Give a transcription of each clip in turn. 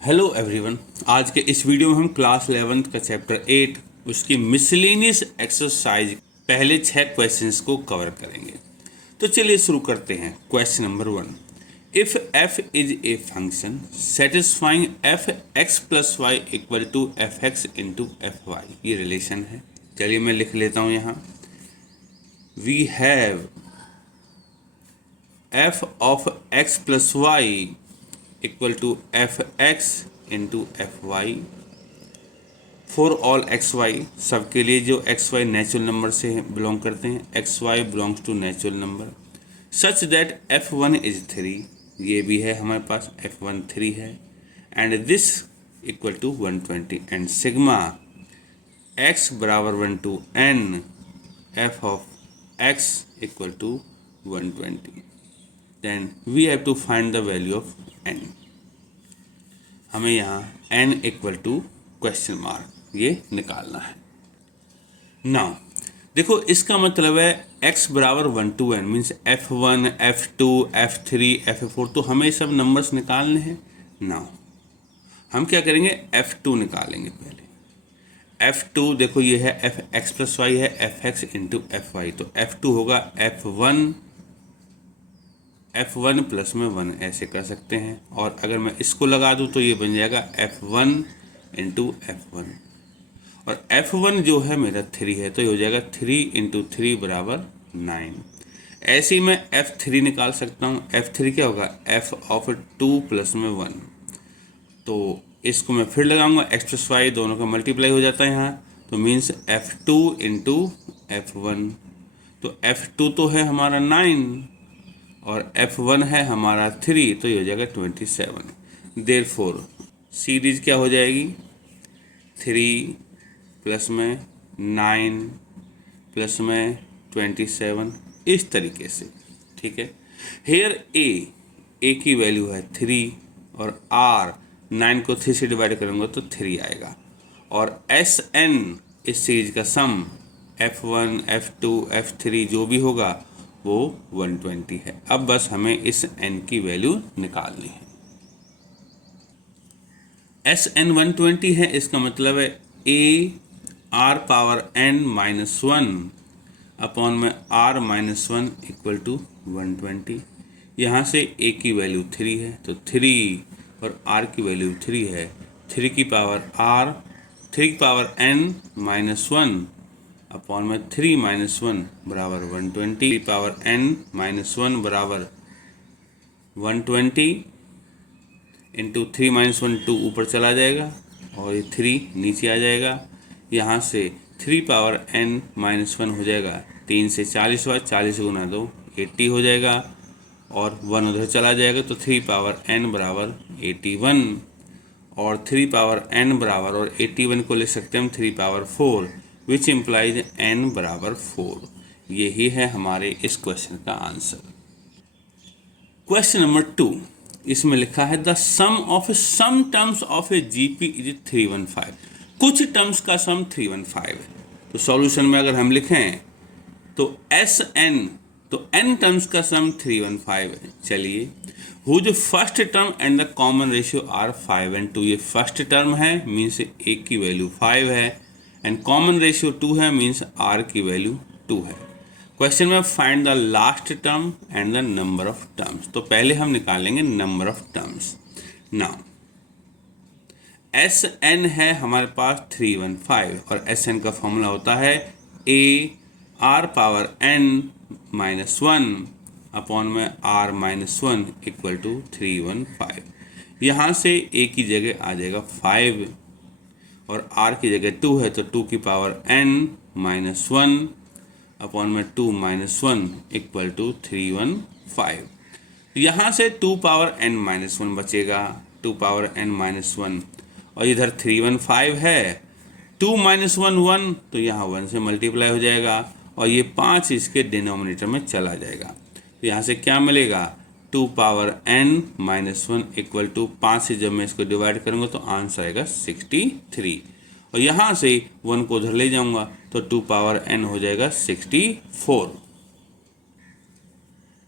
Hello everyone. आज के इस वीडियो में हम क्लास 11th का चैप्टर 8 उसकी मिसलेनियस एक्सरसाइज पहले 6 क्वेश्चंस को कवर करेंगे। तो चलिए शुरू करते हैं। Question number 1, if f is a function satisfying f x plus y equal to f x into f y, ये रिलेशन है। चलिए मैं लिख लेता हूँ यहाँ। We have f of x plus y equal to f x into f y for all x y, सबके लिए जो एक्स वाई नेचुरल नंबर से बिलोंग करते हैं। X y belongs to natural number such that F one is 3, ये भी है हमारे पास, एफ वन 3 है, and this equal to 120 and sigma x बराबर 1 to n f of x equal to 120। Then we have to find the value of n। हमें यहाँ n equal to question mark ये निकालना है। नाउ देखो, इसका मतलब है x बराबर 1 to n means f1 f2 f3 f4, तो हमें सब नंबर्स निकालने हैं। नाउ हम क्या करेंगे, f2 निकालेंगे पहले। f2 देखो ये है एफ एक्स प्लस वाई है, f x into f y, तो f2 होगा f1 प्लस में 1 ऐसे कर सकते हैं। और अगर मैं इसको लगा दूं तो ये बन जाएगा f1 इंटू f1, और f1 जो है मेरा 3 है, तो ये हो जाएगा 3 इंटू 3 बराबर 9। ऐसे ही मैं f3 निकाल सकता हूँ। f3 क्या होगा, f ऑफ 2 प्लस में 1, तो इसको मैं फिर लगाऊंगा, x प्लस वाई दोनों का मल्टीप्लाई हो जाता है यहाँ, तो मीन्स f2 इंटू f1, तो f2 तो है हमारा 9 और f1 है हमारा 3, तो ये हो जाएगा 27। देयरफॉर सीरीज क्या हो जाएगी, 3 प्लस में 9 प्लस में 27, इस तरीके से। ठीक है, हेयर ए की वैल्यू है 3 और r 9 को 3 से डिवाइड करूँगा तो 3 आएगा, और एस एन इस सीरीज का सम f1 f2 f3 जो भी होगा वो 120 है। अब बस हमें इस n की वैल्यू निकालनी है। एस एन 120 है, इसका मतलब है a r power n minus 1 upon में r माइनस 1 इक्वल टू 120। यहाँ से a की वैल्यू 3 है, तो 3 और r की वैल्यू 3 है, 3 की पावर n माइनस 1 अपॉन में 3 माइनस 1 बराबर 120, पावर n माइनस 1 बराबर 120 इंटू 3 माइनस 1 2 ऊपर चला जाएगा और ये 3 नीचे आ जाएगा। यहाँ से 3 पावर n माइनस 1 हो जाएगा 3 से 40 बार, 40 गुना 2 80 हो जाएगा, और 1 उधर चला जाएगा, तो 3 पावर n बराबर 81, और 3 पावर n बराबर, और 81 को लिख सकते हैं हम 3 पावर 4 विच इम्प्लाइज n बराबर 4। यही है हमारे इस क्वेश्चन का आंसर। क्वेश्चन नंबर 2, इसमें लिखा है the sum of some terms of a GP is 315। कुछ टर्म्स का सम 315 है। तो सॉल्यूशन में अगर हम लिखें तो एस एन, तो n टर्म्स का सम 315 है। चलिए, whose first term and the common ratio are 5 and 2, ये फर्स्ट टर्म है मीन्स a की वैल्यू 5 है, एंड कॉमन रेशियो 2 है मीन्स r की वैल्यू 2 है। क्वेश्चन में find the last term and the number of terms, तो पहले हम निकालेंगे number of terms. Now S n है हमारे पास 315, और एस एन का फॉर्मूला होता है a r power n minus 1 upon में r माइनस 1 इक्वल टू 315। यहाँ से a की जगह आ जाएगा 5 और r की जगह 2 है, तो 2 की पावर n माइनस 1 अपॉन में 2 माइनस 1 इक्वल टू 315। यहाँ से 2 पावर n माइनस 1 बचेगा, 2 पावर n माइनस 1, और इधर 315 है, 2 माइनस 1 1, तो यहाँ 1 से मल्टीप्लाई हो जाएगा, और ये 5 इसके डिनोमिनेटर में चला जाएगा। तो यहाँ से क्या मिलेगा, 2 power n minus 1 equal to 5 से जब मैं इसको डिवाइड करूँगा तो आंसर आएगा 63, और यहाँ से 1 को उधर ले जाऊँगा तो 2 पावर n हो जाएगा 64।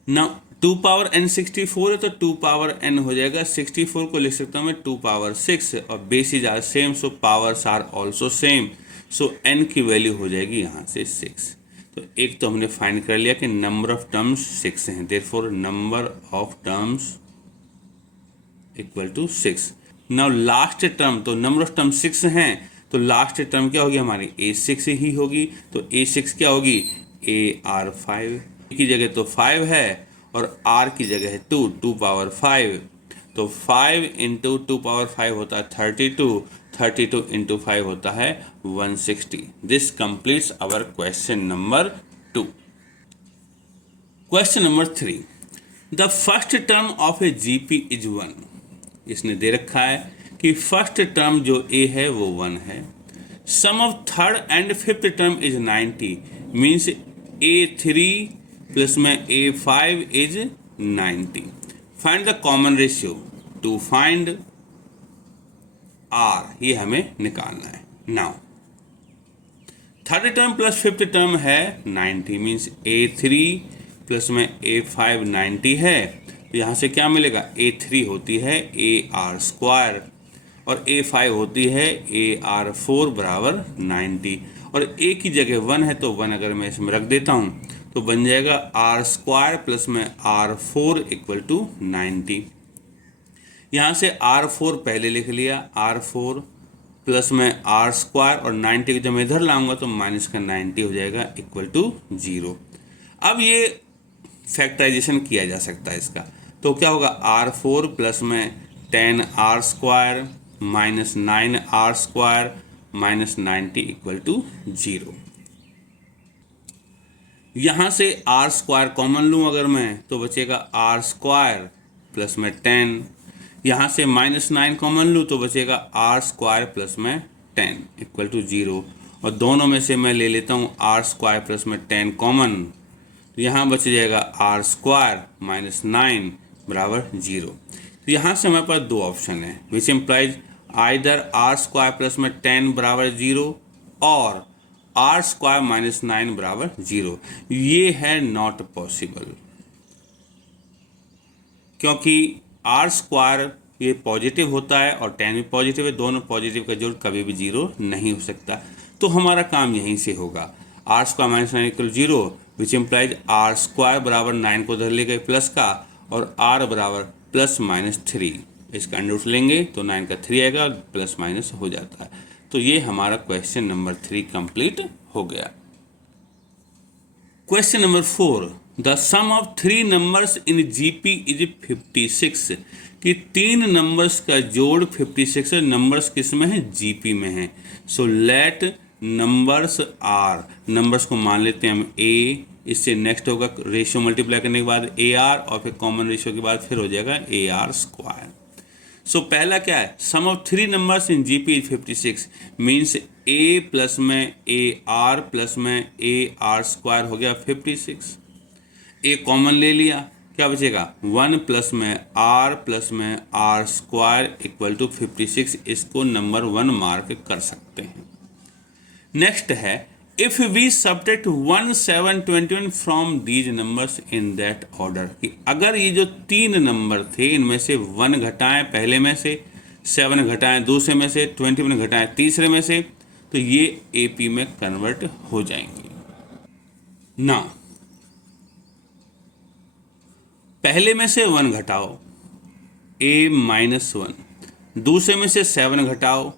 नाउ 2 पावर n 64 है तो 2 पावर n हो जाएगा 64 को लिख सकता हूँ मैं 2 पावर 6 और basis are same so powers are also same so n की वैल्यू हो जाएगी यहाँ से 6। तो एक तो हमने फाइंड कर लिया कि नंबर ऑफ टर्म्स 6 हैं, therefore number of terms equal to 6। Now last term, तो नंबर ऑफ टर्म 6 हैं तो लास्ट टर्म क्या होगी हमारी A6 ही होगी। तो A6 क्या होगी AR5 की जगह तो 5 है और R की जगह है 2 पावर 5 तो 5 इंटू 2 पावर 5 होता है 32 इंटू 5 होता है 160। This completes our question number 2। Question number 3, the first term of a GP is 1। इसने दे रखा है कि फर्स्ट टर्म जो A है वो 1 है। Sum of third and fifth term is 90 means A3 plus में A5 is 90। Find the common ratio to find R, ये हमें निकालना है। Now third term plus fifth term है 90 मीन्स A3 प्लस में A5 90 है। तो यहाँ से क्या मिलेगा A3 होती है AR² और A5 होती है AR4 बराबर 90 और A की जगह 1 है तो 1 अगर मैं इसमें रख देता हूँ तो बन जाएगा R² प्लस में R4 इक्वल टू 90। यहाँ से R4 पहले लिख लिया, R4 प्लस में R² और 90 को जब मैं इधर लाऊंगा तो माइनस का 90 हो जाएगा इक्वल टू 0। अब ये फैक्टराइजेशन किया जा सकता है इसका, तो क्या होगा R4 प्लस में 10R² minus 9R² minus 90 equal to 0। यहाँ से R² कॉमन लूँ अगर मैं तो बचेगा R² प्लस में 10, यहाँ से माइनस 9 कॉमन लूँ तो बचेगा R² प्लस में 10 इक्वल टू 0 और दोनों में से मैं ले लेता हूँ R² प्लस में 10 कॉमन, तो यहाँ बच जाएगा R² माइनस 9 बराबर 0। तो यहाँ से हमारे पास दो ऑप्शन है which implies either R² plus में 10 बराबर 0 और R² माइनस 9 बराबर 0। ये है नॉट पॉसिबल क्योंकि R² ये पॉजिटिव होता है और 10 भी पॉजिटिव है, दोनों पॉजिटिव का जोड़ कभी भी 0 नहीं हो सकता। तो हमारा काम यहीं से होगा R² minus 9 equal 0 which implies R² बराबर 9 को धर ले गए प्लस का और R बराबर प्लस माइनस 3, इसका अंडर रूट लेंगे तो 9 का 3 आएगा प्लस माइनस हो जाता है। तो ये हमारा क्वेश्चन नंबर 3 कंप्लीट हो गया। Question number 4, the sum of 3 numbers in GP is 56 कि 3 नंबर्स का जोड़ 56 है। नंबर्स किस में है GP में है। So let numbers are, numbers को मान लेते हैं हम A, इससे नेक्स्ट होगा रेशियो मल्टीप्लाई करने के बाद AR और फिर कॉमन रेशियो के बाद फिर हो जाएगा AR²। सो पहला क्या है sum of 3 numbers in GP is 56 means A plus में AR प्लस में AR² हो गया 56। A कॉमन ले लिया, क्या बचेगा 1 प्लस में R प्लस में R² इक्वल टू 56, इसको नंबर 1 मार्क कर सकते हैं। नेक्स्ट है if we subtract 1, 7, 21 from these numbers in that order कि अगर ये जो 3 नंबर थे इनमें से 1 घटाएं पहले में से, 7 घटाएं दूसरे में से, 21 घटाएं तीसरे में से, तो ये AP में कन्वर्ट हो जाएंगे ना। पहले में से 1 घटाओ A-1, दूसरे में से 7 घटाओ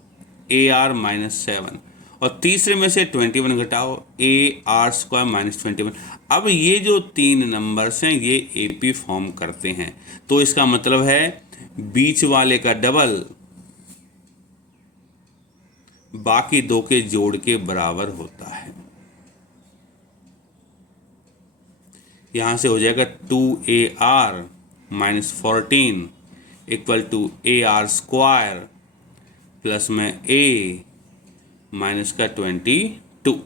AR-7 और तीसरे में से 21 घटाओ AR² माइनस 21। अब ये जो 3 नंबर्स हैं ये AP फॉर्म करते हैं, तो इसका मतलब है बीच वाले का डबल बाकी दो के जोड़ के बराबर होता है। यहाँ से हो जाएगा 2AR minus 14 equal to AR² plus में A माइनस का 22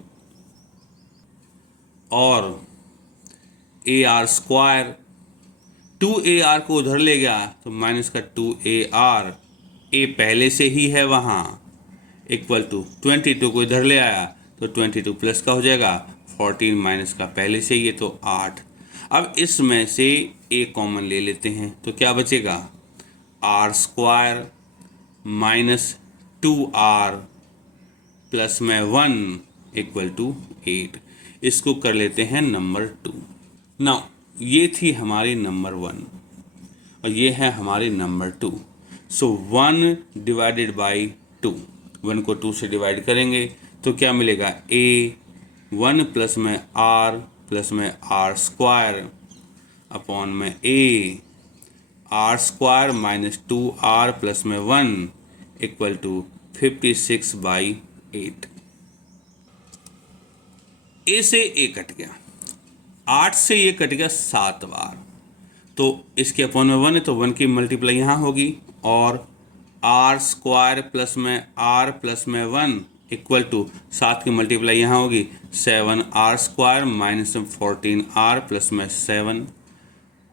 और AR², 2AR को उधर ले गया तो माइनस का 2AR, A पहले से ही है वहाँ इक्वल टू 22 को इधर ले आया तो 22 प्लस का हो जाएगा 14 माइनस का पहले से ही है तो 8। अब इसमें से a कॉमन ले लेते हैं तो क्या बचेगा, are square minus 2r plus में 1 इक्वल टू 8। इसको कर लेते हैं नंबर 2। नाउ ये थी हमारी नंबर 1 और ये है हमारी नंबर 2। सो 1 डिवाइडेड बाई 2, 1 को 2 से डिवाइड करेंगे तो क्या मिलेगा, a 1 प्लस में r प्लस में r स्क्वायर अपॉन में a r square minus 2r plus में 1 इक्वल टू 56/8। a से a कट गया, 8 से ये कट गया 7 बार, तो इसके अपॉन में 1 है तो 1 की मल्टीप्लाई यहाँ होगी और r स्क्वायर प्लस में r प्लस में 1 इक्वल टू 7 की मल्टीप्लाई यहाँ होगी 7r square minus 14r plus में 7।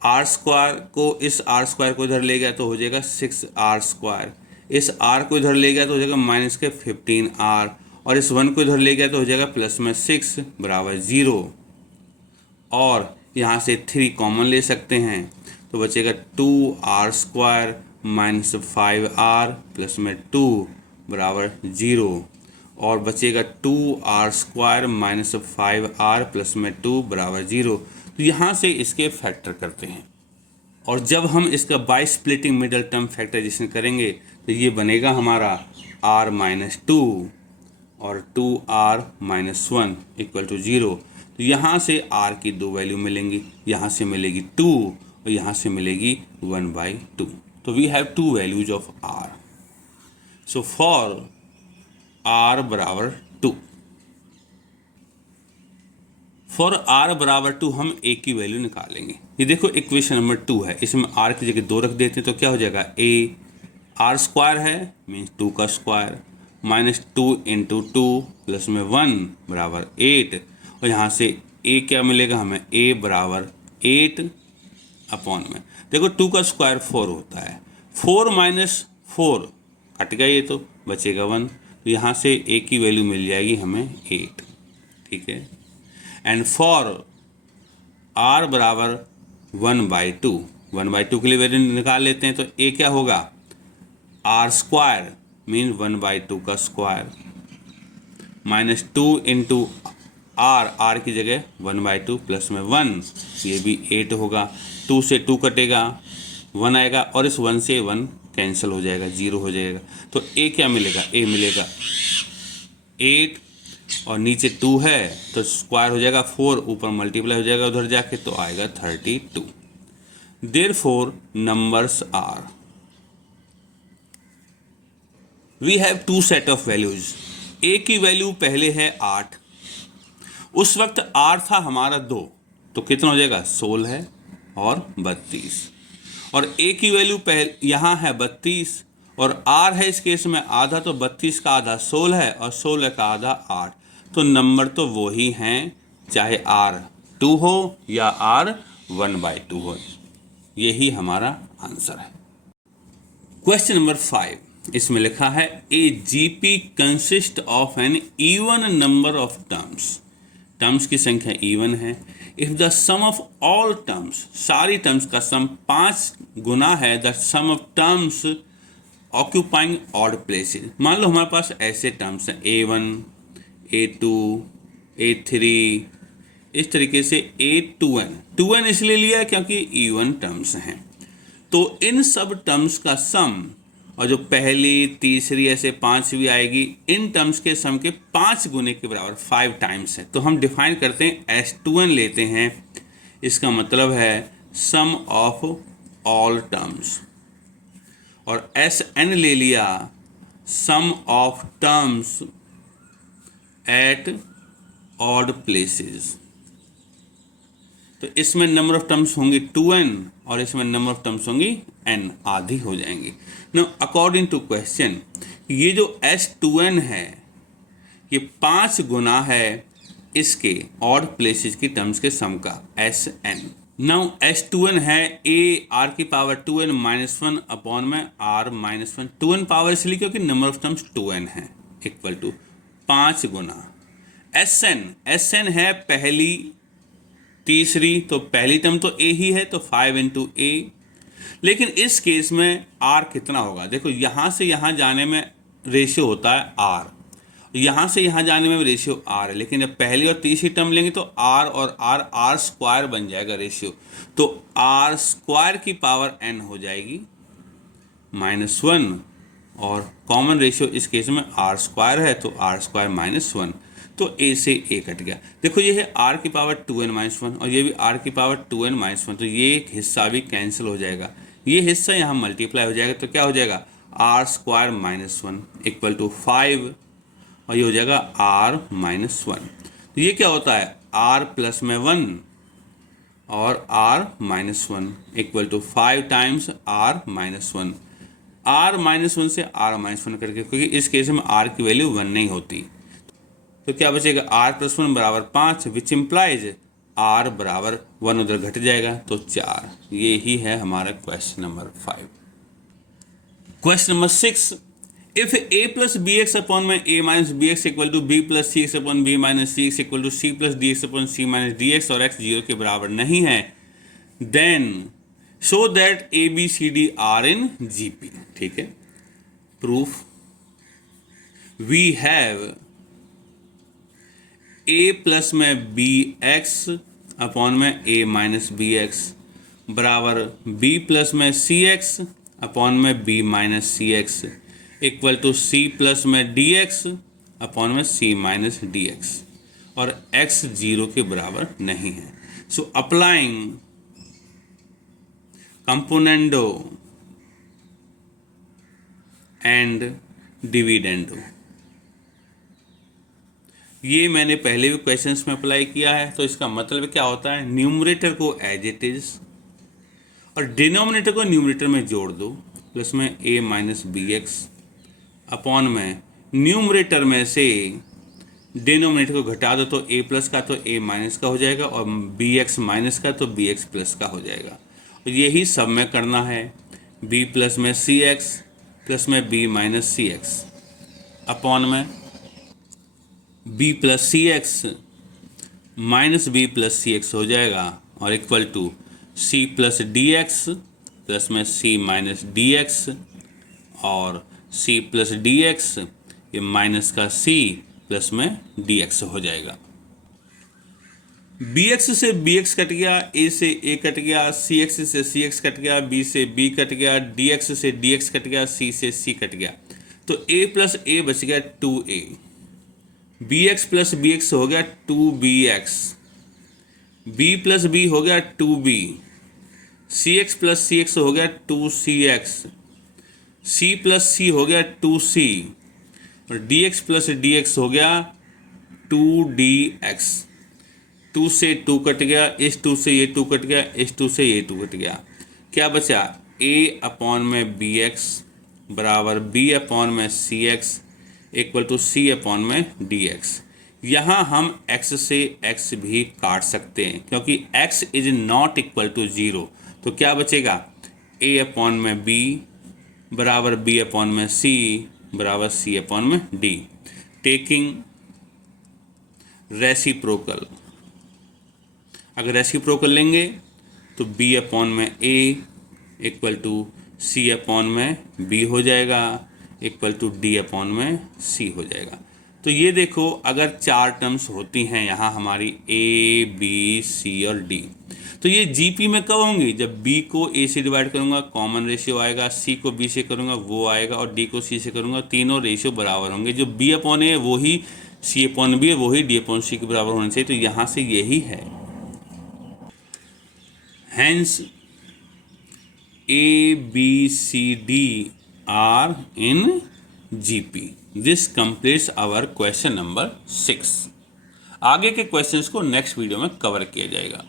r स्क्वायर को इस r स्क्वायर को इधर ले गया तो हो जाएगा 6r स्क्वायर, इस r को इधर ले गया तो हो जाएगा माइनस के 15r और इस 1 को इधर ले गया तो हो जाएगा प्लस में 6 बराबर 0 और यहाँ से 3 कॉमन ले सकते हैं तो बचेगा 2r square minus 5r plus में 2 बराबर 0 और बचेगा 2r square minus 5r plus में 2 बराबर 0। तो यहाँ से इसके फैक्टर करते हैं और जब हम इसका by splitting middle term factorisation करेंगे तो ये बनेगा हमारा r माइनस 2 और 2r माइनस 1 इक्वल टू 0। तो यहाँ से r की 2 वैल्यू मिलेंगी, यहाँ से मिलेगी 2 और यहाँ से मिलेगी 1/2। तो we have 2 values of r। So for r बराबर 2, फॉर r बराबर 2 हम a की वैल्यू निकालेंगे। ये देखो इक्वेशन नंबर 2 है, इसमें r की जगह 2 रख देते हैं तो क्या हो जाएगा, a r स्क्वायर है मीन्स 2 का स्क्वायर माइनस 2 इंटू 2 प्लस में 1 बराबर 8 और यहाँ से a क्या मिलेगा हमें, a बराबर 8 अपॉन में देखो 2 का स्क्वायर 4 होता है, 4 माइनस 4 कट गया ये तो बचेगा 1, तो यहाँ से a की वैल्यू मिल जाएगी हमें 8। ठीक है, एंड फॉर r बराबर 1/2, 1/2 के लिए वैल्यू निकाल लेते हैं तो a क्या होगा, r स्क्वायर मीन 1/2 का स्क्वायर माइनस 2 इंटू r की जगह 1/2 प्लस में 1 ये भी 8 होगा, 2 से 2 कटेगा 1 आएगा और इस 1 से 1 कैंसिल हो जाएगा 0 हो जाएगा। तो a क्या मिलेगा, a मिलेगा 8 और नीचे 2 है तो स्क्वायर हो जाएगा 4, ऊपर मल्टीप्लाई हो जाएगा उधर जाके तो आएगा 32। Therefore numbers are, we have 2 set of values. a की वैल्यू पहले है 8, उस वक्त r था हमारा 2 तो कितना हो जाएगा 16 है और 32 और a की वैल्यू यहाँ है 32 और r है इस केस में आधा तो 32 का आधा 16 है और 16 का आधा 8, तो नंबर तो वो ही हैं चाहे r 2 हो या r 1/2 हो। यही हमारा आंसर है। क्वेश्चन नंबर 5, इसमें लिखा है a GP consist of an even number of terms, terms की संख्या इवन है। If the sum of all terms, सारी टर्म्स का सम 5 गुना है the sum of terms occupying odd places. मान लो हमारे पास ऐसे टर्म्स हैं a1, a2, a3, इस तरीके से a2n, 2n इसलिए लिया क्योंकि इवन टर्म्स हैं। तो इन सब टर्म्स का सम और जो पहली तीसरी ऐसे 5वीं आएगी, इन टर्म्स के सम के 5 गुने के बराबर 5 टाइम्स है। तो हम डिफाइन करते हैं S2n लेते हैं, इसका मतलब है सम ऑफ ऑल टर्म्स, और Sn ले लिया sum of terms at odd places. तो इसमें नंबर ऑफ टर्म्स होंगी 2n और इसमें नंबर ऑफ टर्म्स होंगी n, आधी हो जाएंगी। नो अकॉर्डिंग टू क्वेश्चन, ये जो S2n है ये 5 गुना है इसके ऑड प्लेसेस की टर्म्स के सम का Sn। नाउ S2n है a r की पावर 2n माइनस 1 अपॉन में r माइनस 1, 2n पावर इसलिए क्योंकि नंबर ऑफ टर्म्स 2n है इक्वल टू 5 गुना Sn है पहली तीसरी, तो पहली टर्म तो ए ही है तो 5 इंटू ए। लेकिन इस केस में आर कितना होगा, देखो यहाँ से यहाँ जाने में रेशियो होता है आर, यहाँ से यहाँ जाने में रेशियो आर है, लेकिन जब पहली और तीसरी टर्म लेंगे तो आर और आर स्क्वायर बन जाएगा रेशियो, तो आर स्क्वायर की पावर एन हो जाएगी -1, और कॉमन रेशियो इस केस में आर स्क्वायर है तो आर स्क्वायर -1, तो ए से ए कट गया। देखो ये है आर की पावर 2n-1 और ये भी आर की पावर 2n-1, तो ये एक हिस्सा भी कैंसिल हो जाएगा, ये हिस्सा यहाँ मल्टीप्लाई हो जाएगा, तो क्या हो जाएगा आर स्क्वायर -1 इक्वल टू 5, और ये हो जाएगा r -1। तो ये क्या होता है r प्लस में 1 और r -1 equal to 5 times r -1। r -1 से r -1 करके, क्योंकि इस केस में r की वैल्यू 1 नहीं होती, तो क्या बचेगा r + 1 = 5, विच इम्प्लाइज r बराबर 1 उधर घट जाएगा तो 4। ये ही है हमारा question number 5। Question number 6, if a plus bx upon में a minus bx equal to b plus cx upon b minus cx equal to c plus dx upon c minus dx और x 0 के बराबर नहीं है, then show that a b c d are in gp। ठीक है, proof, we have a plus में bx upon में a minus bx बराबर b प्लस में cx अपॉन में b minus cx equal to c plus में dx upon में c minus dx, और x 0 के बराबर नहीं है। So applying componendo and dividendo, ये मैंने पहले भी क्वेश्चंस में अप्लाई किया है। तो इसका मतलब क्या होता है, न्यूमरेटर को एज इट इज और डिनोमिनेटर को न्यूमरेटर में जोड़ दो, प्लस में a minus b x upon में न्यूमरेटर में से डिनोमिनेटर को घटा दो तो a प्लस का तो a माइनस का हो जाएगा और bx माइनस का तो bx प्लस का हो जाएगा। और यही सब में करना है, b प्लस में cx प्लस में b minus c x upon में b plus c x minus b plus c x हो जाएगा, और equal to c plus d x plus में c माइनस डी एक्स और c प्लस डी एक्स, ये minus का c plus में d x हो जाएगा। bx से bx कट गया, a से a कट गया, cx से cx कट गया, b से b कट गया, dx से dx कट गया, c से c कट गया, तो a प्लस a बच गया 2a, bx प्लस bx हो गया 2bx, b प्लस b हो गया 2b, cx प्लस cx हो गया 2cx, c प्लस c हो गया 2c, और dx प्लस dx हो गया 2dx। 2 से 2 कट गया, इस 2 से ये 2 कट गया, इस 2 से ये 2 कट गया, क्या बचा a अपॉन में bx बराबर b अपॉन में cx equal to c upon में dx। यहाँ हम x से x भी काट सकते हैं, क्योंकि x is not equal to 0, तो क्या बचेगा a अपॉन में b बराबर b अपॉन में c बराबर c अपॉन में d। टेकिंग रेसिप्रोकल, अगर रेसिप्रोकल लेंगे तो b अपॉन में a equal to c upon में b हो जाएगा इक्वल टू d अपॉन में c हो जाएगा। तो ये देखो, अगर 4 टर्म्स होती हैं यहाँ हमारी a b c और d, तो ये जीपी में कब होंगी, जब b को a से डिवाइड करूँगा कॉमन रेशियो आएगा, c को b से करूँगा वो आएगा, और d को c से करूँगा, तीनों रेशियो बराबर होंगे। जो b अपॉन a है वही c अपॉन b है, वही d अपॉन c के बराबर होना चाहिए, तो यहाँ से यही है। Hence a b c d are in GP. This completes our question number 6। आगे के क्वेश्चंस को नेक्स्ट वीडियो में कवर किया जाएगा।